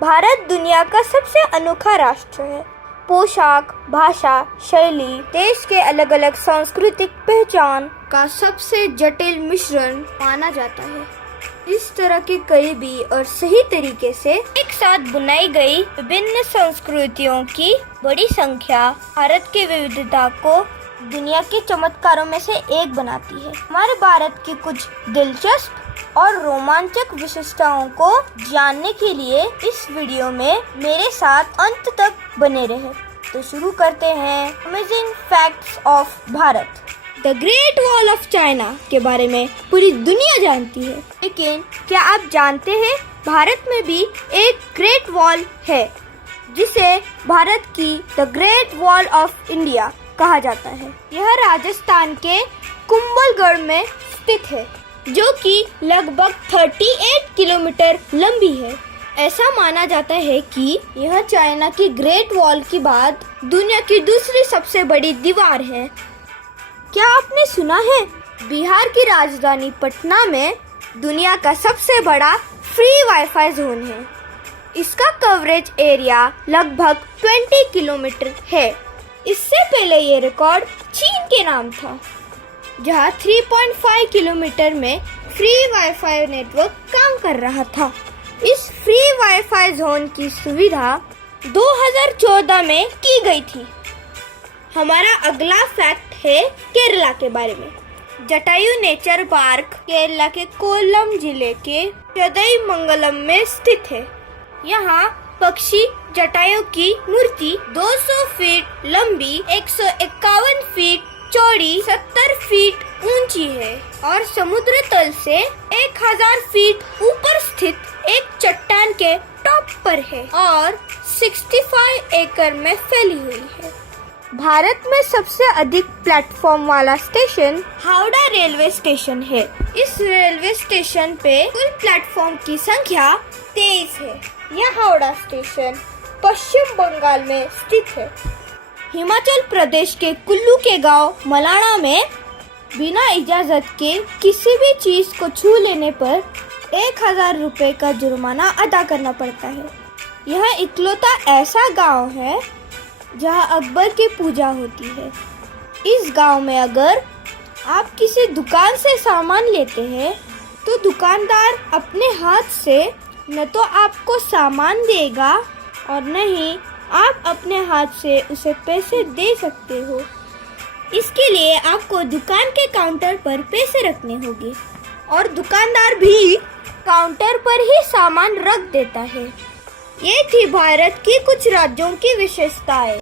भारत दुनिया का सबसे अनोखा राष्ट्र है। पोशाक, भाषा, शैली, देश के अलग अलग सांस्कृतिक पहचान का सबसे जटिल मिश्रण माना जाता है। इस तरह के करीबी और सही तरीके से एक साथ बुनाई गई विभिन्न संस्कृतियों की बड़ी संख्या भारत की विविधता को दुनिया के चमत्कारों में से एक बनाती है। हमारे भारत की कुछ दिलचस्प और रोमांचक विशेषताओं को जानने के लिए इस वीडियो में मेरे साथ अंत तक बने रहे। तो शुरू करते हैं amazing facts of Bharat. The great wall of China के बारे में पूरी दुनिया जानती है, लेकिन क्या आप जानते हैं भारत में भी एक ग्रेट वॉल है जिसे भारत की the great wall of India कहा जाता है। यह राजस्थान के कुंभलगढ़ में स्थित है, जो कि लगभग 38 किलोमीटर लंबी है। ऐसा माना जाता है कि यह चाइना की ग्रेट वॉल के बाद दुनिया की दूसरी सबसे बड़ी दीवार है। क्या आपने सुना है बिहार की राजधानी पटना में दुनिया का सबसे बड़ा फ्री वाईफाई जोन है। इसका कवरेज एरिया लगभग 20 किलोमीटर है। इससे पहले ये रिकॉर्ड चीन के नाम था, जहां 3.5 किलोमीटर में फ्री वाईफाई नेटवर्क काम कर रहा था। इस फ्री वाईफाई जोन की सुविधा 2014 में की गई थी। हमारा अगला फैक्ट है केरला के बारे में। जटायु नेचर पार्क केरला के कोल्लम जिले के चेन्नईमंगलम में स्थित है। यहाँ पक्षी जटायु की मूर्ति 200 फीट लंबी, 151 फीट चौड़ी, 70 फीट ऊंची है और समुद्र तल से 1000 फीट ऊपर स्थित एक चट्टान के टॉप पर है और 65 एकड़ में फैली हुई है। भारत में सबसे अधिक प्लेटफॉर्म वाला स्टेशन हावड़ा रेलवे स्टेशन है। इस रेलवे स्टेशन पे कुल प्लेटफॉर्म की संख्या 23 है। यह हावड़ा स्टेशन पश्चिम बंगाल में स्थित है। हिमाचल प्रदेश के कुल्लू के गांव मलाना में बिना इजाजत के किसी भी चीज को छू लेने पर 1000 रुपए का जुर्माना अदा करना पड़ता है। यह इकलौता ऐसा गांव है जहां अकबर की पूजा होती है। इस गांव में अगर आप किसी दुकान से सामान लेते हैं तो दुकानदार अपने हाथ से न तो आपको सामान देगा और न ही आप अपने हाथ से उसे पैसे दे सकते हो। इसके लिए आपको दुकान के काउंटर पर पैसे रखने होंगे और दुकानदार भी काउंटर पर ही सामान रख देता है। ये थी भारत की कुछ राज्यों की विशेषताएं।